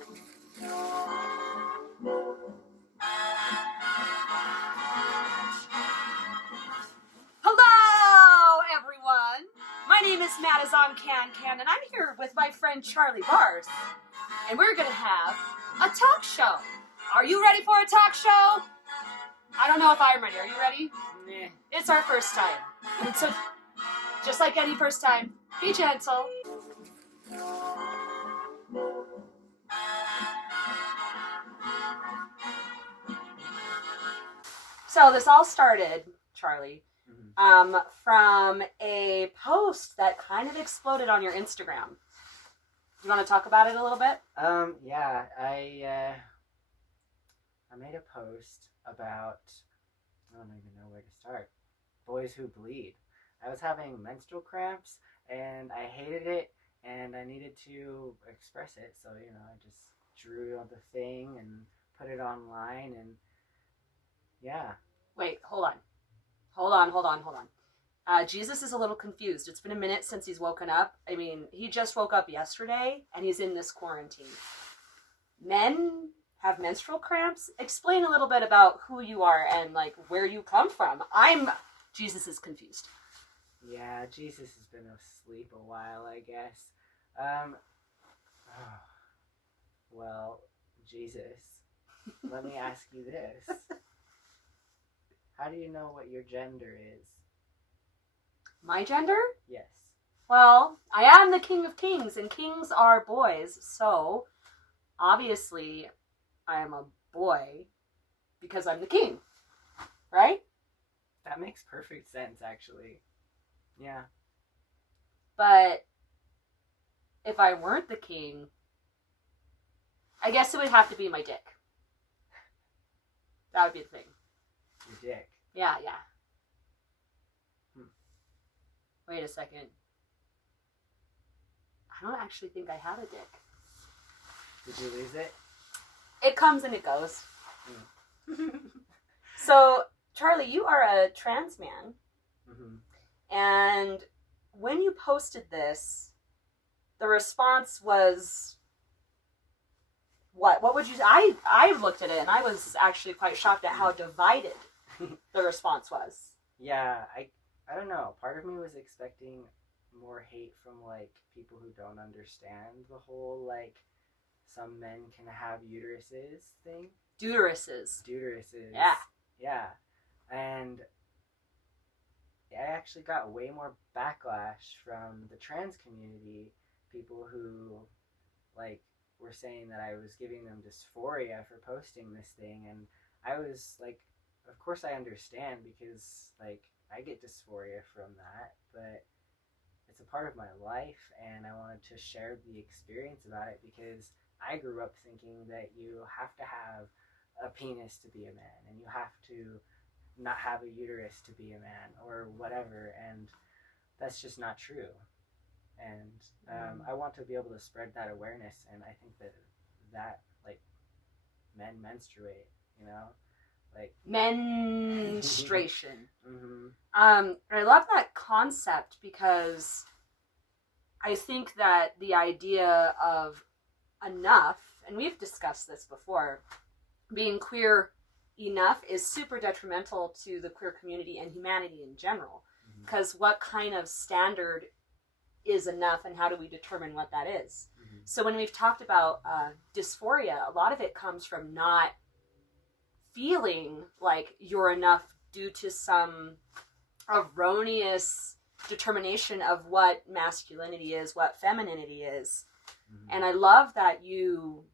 Hello, everyone. My name is Madazon Can, and I'm here with my friend Charlie Barth, and we're going to have a talk show. Are you ready for a talk show? I don't know if I'm ready. Are you ready? Nah. It's our first time. And so, just like any first time, be gentle. So this all started, Charlie, from a post that kind of exploded on your Instagram. You want to talk about it a little bit? Yeah, I made a post about, I don't even know where to start, boys who bleed. I was having menstrual cramps, and I hated it, and I needed to express it, so, I just drew on the thing and put it online, and yeah. Wait, hold on. Jesus is a little confused. It's been a minute since he's woken up. I mean, he just woke up yesterday, and he's in this quarantine. Men have menstrual cramps? Explain a little bit about who you are and, where you come from. Jesus is confused. Yeah, Jesus has been asleep a while, I guess. Well, Jesus, let me ask you this. How do you know what your gender is? My gender? Yes. Well, I am the king of kings, and kings are boys, so obviously I am a boy because I'm the king, right? That makes perfect sense, actually. Yeah. But if I weren't the king, I guess it would have to be my dick. That would be the thing. Your dick? Yeah. Wait a second. I don't actually think I have a dick. Did you lose it? It comes and it goes. So, Charlie, you are a trans man. Mm-hmm. And when you posted this, the response was what? What would you say? I looked at it and I was actually quite shocked at how divided the response was. Yeah, I don't know. Part of me was expecting more hate from, people who don't understand the whole, some men can have uteruses thing. Deuteruses. Yeah. Yeah. And I actually got way more backlash from the trans community, people who, were saying that I was giving them dysphoria for posting this thing, and I was, of course I understand, because, I get dysphoria from that, but it's a part of my life, and I wanted to share the experience about it, because I grew up thinking that you have to have a penis to be a man, and you have to not have a uterus to be a man, or whatever, and that's just not true. And I want to be able to spread that awareness, and I think that men menstruate, menstruation. Mm-hmm. I love that concept because I think that the idea of enough, and we've discussed this before, being queer enough is super detrimental to the queer community and humanity in general. Because what kind of standard is enough, and how do we determine what that is? Mm-hmm. So when we've talked about dysphoria, a lot of it comes from not feeling like you're enough due to some erroneous determination of what masculinity is, what femininity is. Mm-hmm. And I love that you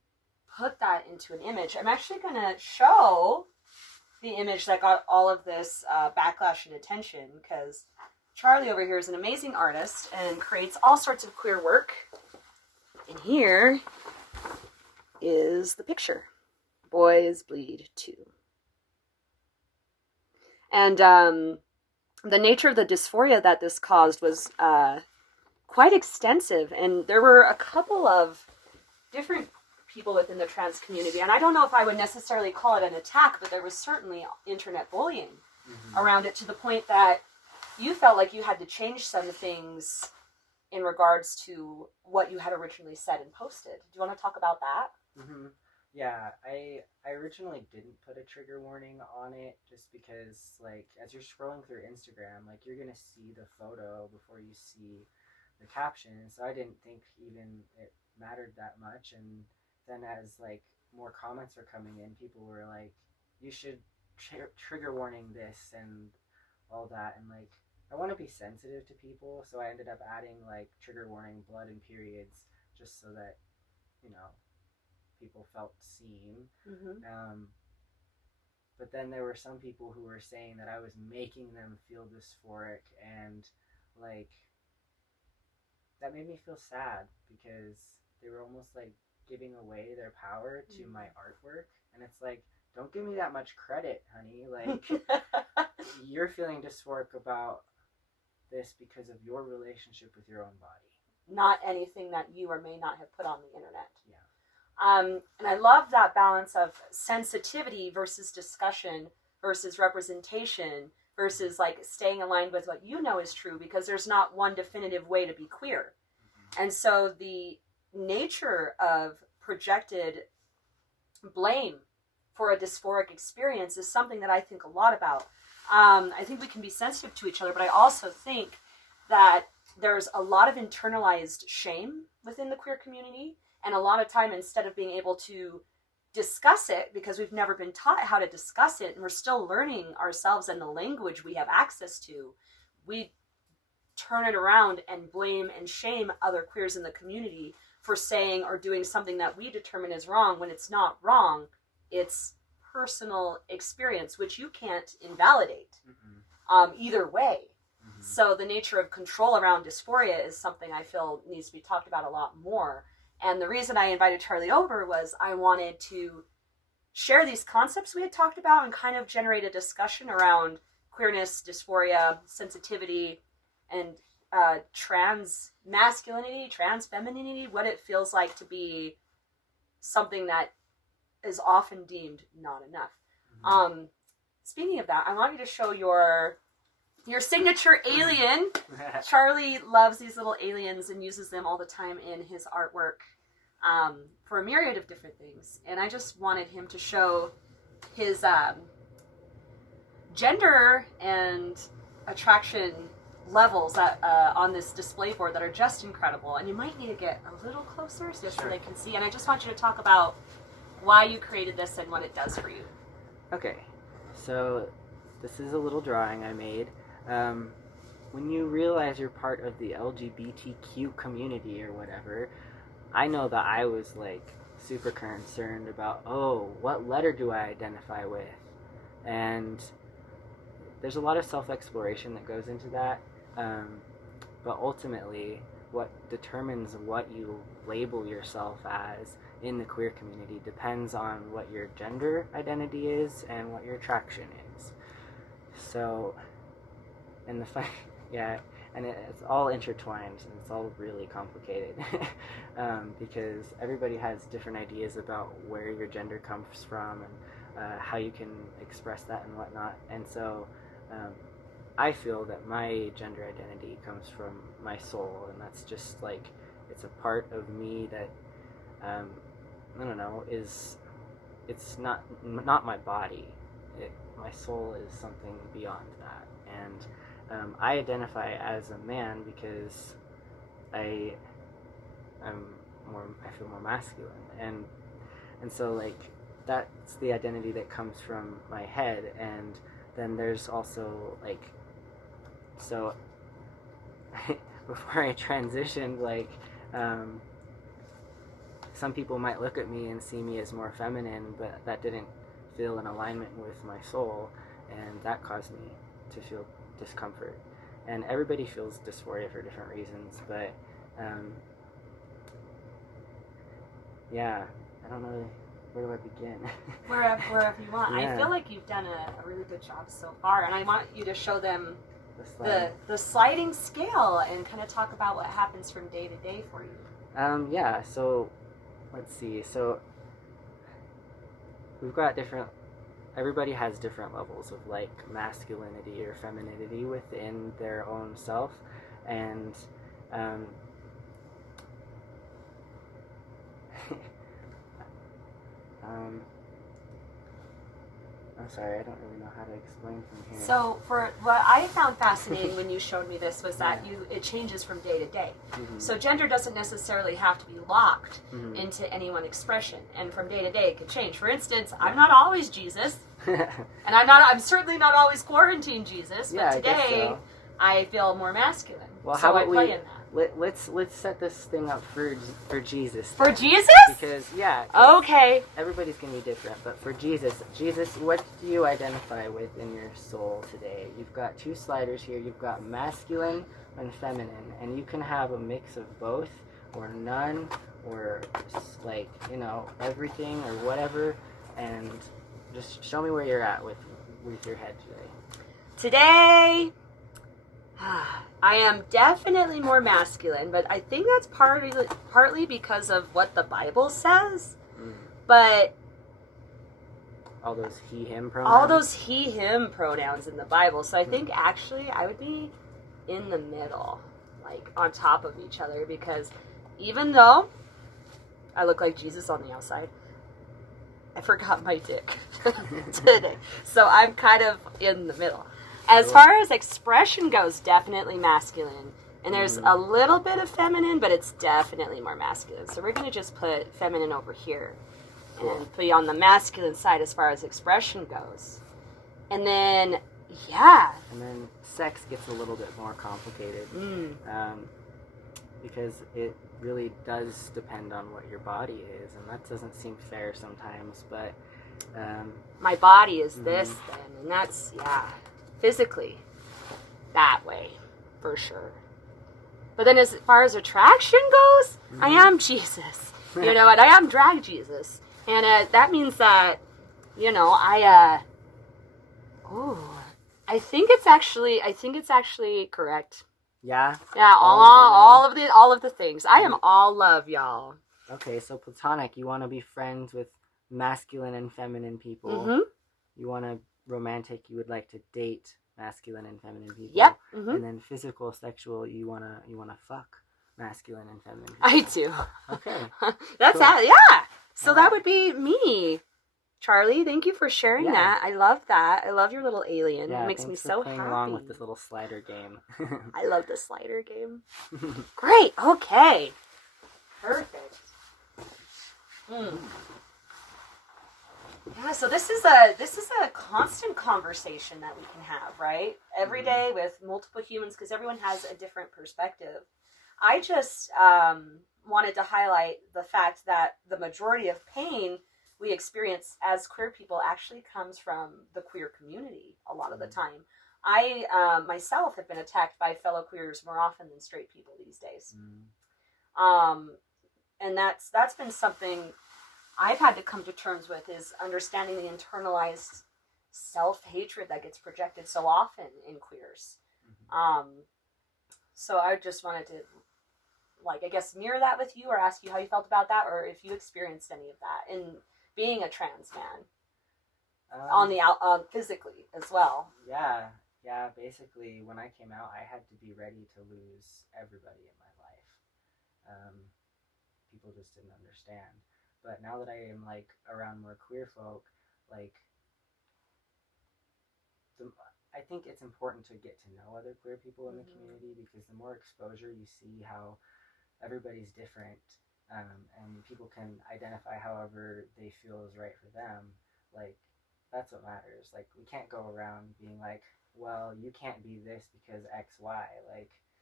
put that into an image. I'm actually going to show the image that got all of this backlash and attention, because Charlie over here is an amazing artist and creates all sorts of queer work. And here is the picture. Boys Bleed Too. And the nature of the dysphoria that this caused was quite extensive, and there were a couple of different people within the trans community, and I don't know if I would necessarily call it an attack, but there was certainly internet bullying around it, to the point that you felt like you had to change some things in regards to what you had originally said and posted. Do you want to talk about that? Mm-hmm. Yeah, I originally didn't put a trigger warning on it just because, like, as you're scrolling through Instagram, like, you're gonna see the photo before you see the caption. So I didn't think even it mattered that much. And then as like more comments were coming in, people were like, "You should trigger warning this and all that." And like, I want to be sensitive to people, so I ended up adding like trigger warning blood and periods just so that you know people felt seen. Mm-hmm. But then there were some people who were saying that I was making them feel dysphoric, and like that made me feel sad because they were almost like giving away their power to my artwork. And it's like, don't give me that much credit, honey. Like, you're feeling dysphoric about this because of your relationship with your own body, not anything that you or may not have put on the internet. Yeah. And I love that balance of sensitivity versus discussion versus representation versus like staying aligned with what you know is true, because there's not one definitive way to be queer. Mm-hmm. And so the nature of projected blame for a dysphoric experience is something that I think a lot about. I think we can be sensitive to each other, but I also think that there's a lot of internalized shame within the queer community. And a lot of time, instead of being able to discuss it, because we've never been taught how to discuss it, and we're still learning ourselves and the language we have access to, we turn it around and blame and shame other queers in the community for saying or doing something that we determine is wrong, when it's not wrong. It's personal experience, which you can't invalidate either way. Mm-hmm. So the nature of control around dysphoria is something I feel needs to be talked about a lot more. And the reason I invited Charlie over was I wanted to share these concepts we had talked about and kind of generate a discussion around queerness, dysphoria, sensitivity, and trans masculinity, trans femininity, what it feels like to be something that is often deemed not enough. Mm-hmm. Speaking of that, I want you to show your signature alien. Charlie loves these little aliens and uses them all the time in his artwork for a myriad of different things. And I just wanted him to show his gender and attraction levels that, on this display board that are just incredible. And you might need to get a little closer so they can see. And I just want you to talk about why you created this and what it does for you. Okay, so this is a little drawing I made. When you realize you're part of the LGBTQ community or whatever, I know that I was like super concerned about, what letter do I identify with? And there's a lot of self-exploration that goes into that, but ultimately what determines what you label yourself as in the queer community depends on what your gender identity is and what your attraction is. So, and it's all intertwined and it's all really complicated because everybody has different ideas about where your gender comes from and how you can express that and whatnot. And so I feel that my gender identity comes from my soul, and that's just like, it's a part of me that I don't know, it's not my body. My soul is something beyond that. And I identify as a man because I feel more masculine, and so like that's the identity that comes from my head. And then there's also like, so before I transitioned, like some people might look at me and see me as more feminine, but that didn't feel in alignment with my soul, and that caused me to feel discomfort. And everybody feels dysphoria for different reasons, but I don't know, where do I begin? wherever you want. Yeah. I feel like you've done a really good job so far, and I want you to show them the sliding scale and kind of talk about what happens from day to day for you. So let's see. So we've got everybody has different levels of like masculinity or femininity within their own self, and I'm sorry, I don't really know how to explain from here. So, for what I found fascinating when you showed me this was that Yeah. it changes from day to day. Mm-hmm. So gender doesn't necessarily have to be locked Mm-hmm. into any one expression, and from day to day it could change. For instance, I'm not always Jesus, and I'm certainly not always quarantine Jesus. But Yeah, today I feel more masculine. Well, so how about I play in that. Let's set this thing up for Jesus. For then. Jesus? Because 'cause Okay. everybody's gonna be different, but for Jesus, what do you identify with in your soul today? You've got two sliders here. You've got masculine and feminine, and you can have a mix of both, or none, or just like everything or whatever. And just show me where you're at with your head today. Today, I am definitely more masculine, but I think that's partly because of what the Bible says. But all those he, him pronouns? All those he, him pronouns in the Bible. So I think actually I would be in the middle, like on top of each other, because even though I look like Jesus on the outside, I forgot my dick today. So I'm kind of in the middle. As far as expression goes, definitely masculine. And there's a little bit of feminine, but it's definitely more masculine. So we're going to just put feminine over here. And put you on the masculine side as far as expression goes. And then, And then sex gets a little bit more complicated. Because it really does depend on what your body is. And that doesn't seem fair sometimes. But my body is this then. And that's, physically that way, for sure. But then as far as attraction goes, I am Jesus. And I am drag Jesus. And that means that, I think it's actually correct. Yeah? Yeah, all of the things. I am all love, y'all. Okay, so platonic, you want to be friends with masculine and feminine people. Mm-hmm. You want to romantic, you would like to date masculine and feminine people. Yep. Mm-hmm. And then physical, sexual, you wanna fuck masculine and feminine people. I do. Okay. That's cool. yeah. So that would be me. Charlie, thank you for sharing that. I love that. I love your little alien. It makes me so happy. Along with this little slider game. I love the slider game. Great. Okay. Perfect. Yeah, so this is a constant conversation that we can have, right? Every day with multiple humans, because everyone has a different perspective. I just wanted to highlight the fact that the majority of pain we experience as queer people actually comes from the queer community a lot of the time. I myself have been attacked by fellow queers more often than straight people these days. And that's been something I've had to come to terms with, is understanding the internalized self-hatred that gets projected so often in queers. So I just wanted to, I guess, mirror that with you, or ask you how you felt about that, or if you experienced any of that in being a trans man on the physically as well. Yeah. Basically, when I came out, I had to be ready to lose everybody in my life. People just didn't understand. But now that I am around more queer folk, I think it's important to get to know other queer people in the community, because the more exposure you see how everybody's different, and people can identify however they feel is right for them, that's what matters. We can't go around being well, you can't be this because X, Y.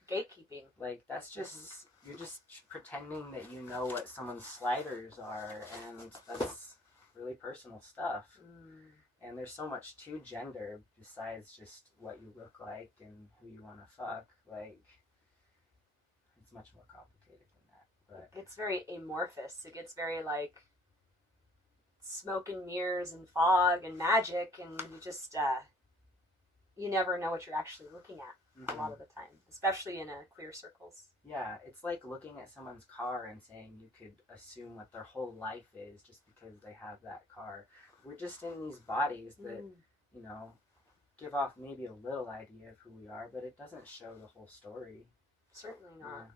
Gatekeeping. That's just, you're just pretending that you know what someone's sliders are, and that's really personal stuff. And there's so much to gender besides just what you look like and who you want to fuck. It's much more complicated than that. But it gets very amorphous. It gets very smoke and mirrors and fog and magic, and you just you never know what you're actually looking at. A lot of the time, especially in queer circles. Yeah, it's like looking at someone's car and saying you could assume what their whole life is just because they have that car. We're just in these bodies that, give off maybe a little idea of who we are, but it doesn't show the whole story. Certainly not.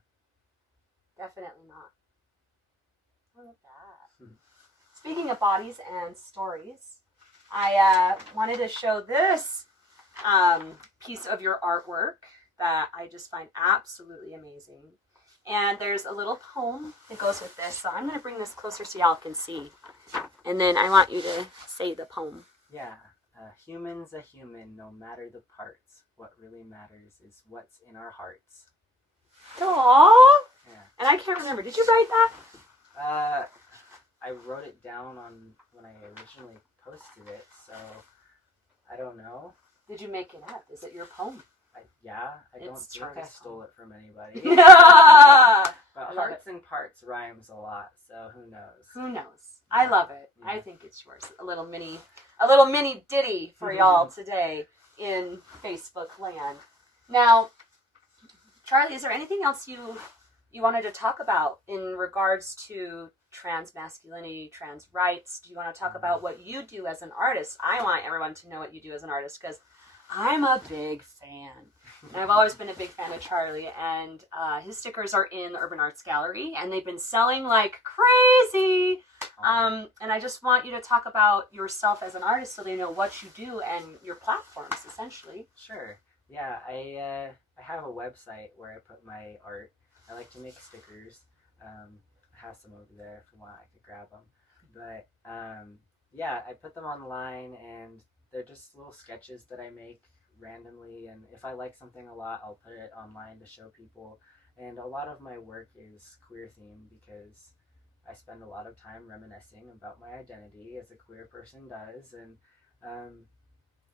Yeah. Definitely not. I love that. speaking of bodies and stories, I wanted to show this piece of your artwork that I just find absolutely amazing. And there's a little poem that goes with this, so I'm going to bring this closer so y'all can see. And then I want you to say the poem. Yeah. Human's a human, no matter the parts. What really matters is what's in our hearts. Aww! Yeah. And I can't remember. Did you write that? I wrote it down on when I originally posted it, so I don't know. Did you make it up? Is it your poem? I don't think I stole it from anybody. But hearts and parts rhymes a lot, so who knows? Who knows? I love it. Yeah. I think it's yours. A little mini ditty for y'all today in Facebook land. Now, Charlie, is there anything else you wanted to talk about in regards to trans masculinity, trans rights? Do you want to talk about what you do as an artist? I want everyone to know what you do as an artist because I'm a big fan. And I've always been a big fan of Charlie, and his stickers are in the Urban Arts Gallery, and they've been selling like crazy. And I just want you to talk about yourself as an artist so they know what you do and your platforms, essentially. Sure. Yeah, I have a website where I put my art. I like to make stickers. I have some over there if you want. I could grab them. But yeah, I put them online, and they're just little sketches that I make randomly, and if I like something a lot, I'll put it online to show people. And a lot of my work is queer themed because I spend a lot of time reminiscing about my identity as a queer person does. And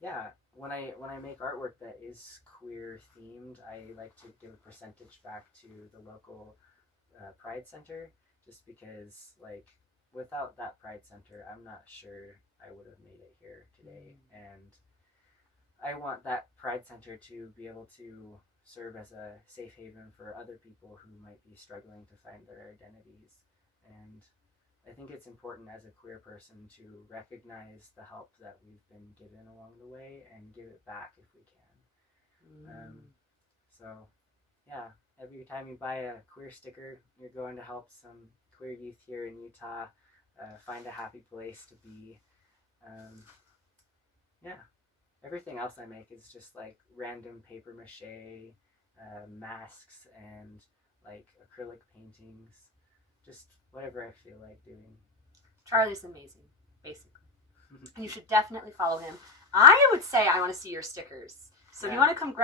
yeah, when I make artwork that is queer themed, I like to give a percentage back to the local Pride Center, just because like without that Pride Center, I'm not sure I would have made it here today. And I want that Pride Center to be able to serve as a safe haven for other people who might be struggling to find their identities. And I think it's important as a queer person to recognize the help that we've been given along the way and give it back if we can. So yeah, every time you buy a queer sticker, you're going to help some queer youth here in Utah find a happy place to be. Yeah. Everything else I make is just like random paper mache, masks, and like acrylic paintings. Just whatever I feel like doing. Charlie's amazing, basically. You should definitely follow him. I would say I want to see your stickers. So if you want to come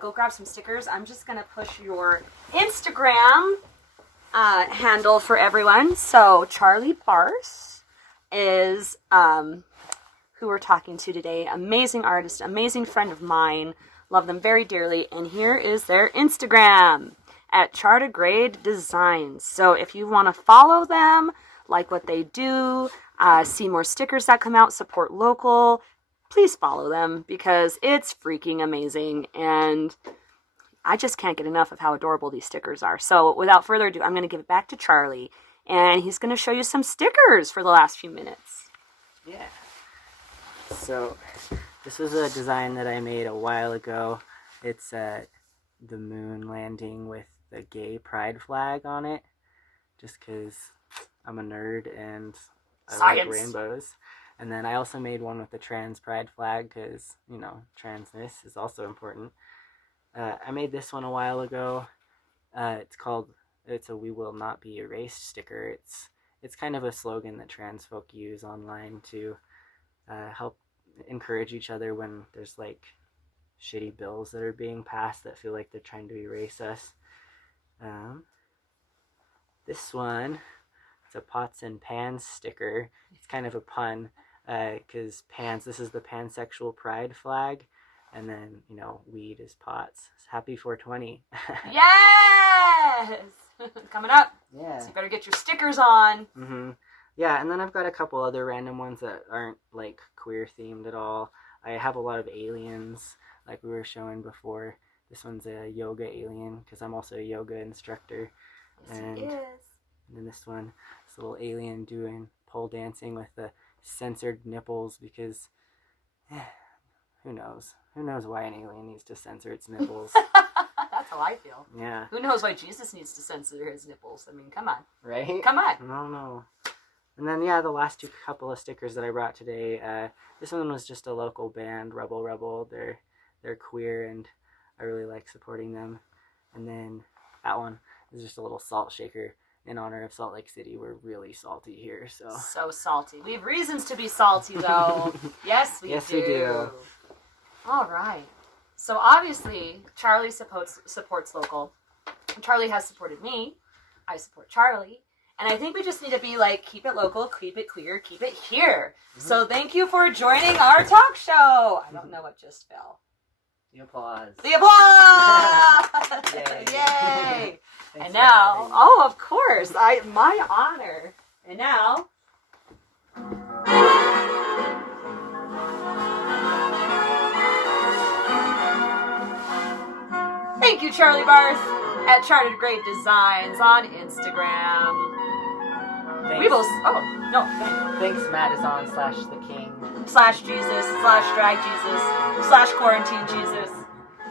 go grab some stickers, I'm just going to push your Instagram handle for everyone. So Charlie Barth is who we're talking to today. Amazing artist, amazing friend of mine. Love them very dearly. And here is their Instagram at Chardigrade Designs. So if you want to follow them, like what they do, see more stickers that come out, support local, please follow them because it's freaking amazing. And I just can't get enough of how adorable these stickers are. So without further ado, I'm going to give it back to Charlie. And he's going to show you some stickers for the last few minutes. Yeah. So this was a design that I made a while ago. It's the moon landing with the gay pride flag on it, just because I'm a nerd and I like rainbows. And then I also made one with the trans pride flag because, you know, transness is also important. I made this one a while ago. It's a "We Will Not Be Erased" sticker. It's kind of a slogan that trans folk use online to help encourage each other when there's like shitty bills that are being passed that feel like they're trying to erase us. This one, it's a pots and pans sticker. It's kind of a pun because pans, this is the pansexual pride flag, and then, you know, weed is pots. It's happy 420. Yes! Coming up. Yeah. So you better get your stickers on. Mm-hmm. Yeah, and then I've got a couple other random ones that aren't like queer themed at all. I have a lot of aliens, like we were showing before. This one's a yoga alien because I'm also a yoga instructor. Yes, and, he is. And then this one, this little alien doing pole dancing with the censored nipples because who knows? Who knows why an alien needs to censor its nipples? That's how I feel. Yeah. Who knows why Jesus needs to censor his nipples? I mean, come on. Right? Come on. No. And then, yeah, the last couple of stickers that I brought today, this one was just a local band, Rebel Rebel. They're queer, and I really like supporting them. And then that one is just a little salt shaker in honor of Salt Lake City. We're really salty here, so salty. We have reasons to be salty, though. Yes, we do. All right. So obviously, Charlie supports local. Charlie has supported me. I support Charlie. And I think we just need to be like, keep it local, keep it queer, keep it here. Mm-hmm. So thank you for joining our talk show. I don't know what just fell. The applause. The applause! Yay! And now, of course, my honor. And now, thank you, Charlie Barth, at Chardigrade Designs on Instagram. Thanks. We will. Oh no! Thanks, Madison /the King /Jesus /drag Jesus /quarantine Jesus.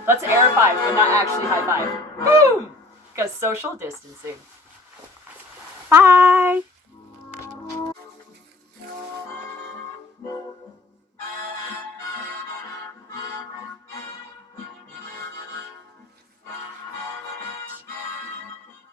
Let's air five, but not actually high five. Boom! Because social distancing.